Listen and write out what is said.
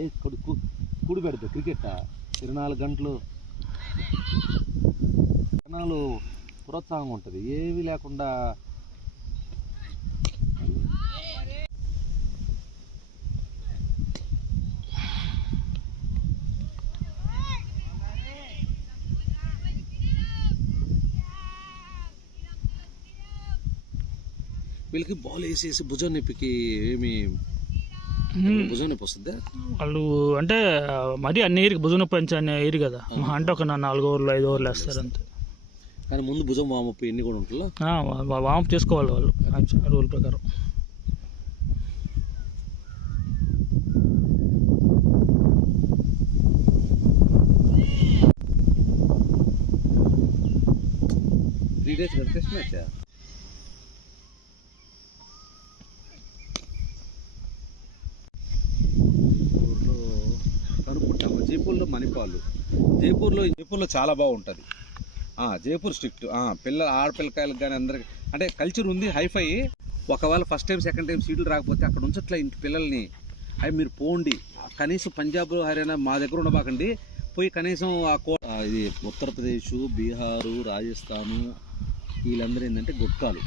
ఏ కూడి పెడతా క్రికెట్ 24 గంటలు జనాలు ప్రోత్సాహం ఉంటుంది, ఏమీ లేకుండా. వీళ్ళకి బాల్ వేసేసి భుజం నొప్పికి ఏమి భుజం నొప్పి వస్తుందా? వాళ్ళు అంటే మరి అన్ని ఏరికి భుజం నొప్పి అని ఏరి కదా, అంటే ఒక 4 ఓవర్లు 5 ఓవర్లు వేస్తారు అంతే. కానీ ముందు భుజం వామప్ ఎన్ని కూడా ఉంటుందో వామప్ చేసుకోవాలి వాళ్ళు రూల్ ప్రకారం. టెస్ట్ మ్యాచ్ కనుక్కుంటాము. జైపూర్లో మణిపాలు, జైపూర్లో చాలా బాగుంటుంది. జైపూర్ స్ట్రిక్ట్ ఆడపిల్లకాయలకు కానీ అందరికి అంటే కల్చర్ ఉంది, హైఫై. ఒకవేళ ఫస్ట్ టైం సెకండ్ టైం సీట్లు రాకపోతే అక్కడ ఉంచట్లా ఇంటి పిల్లల్ని. అవి మీరు పోండి, కనీసం పంజాబ్ హర్యానా మా దగ్గర ఉండబాకండి, పోయి కనీసం ఇది ఉత్తరప్రదేశ్, బీహారు, రాజస్థాను వీళ్ళందరూ ఏంటంటే గుట్కాలు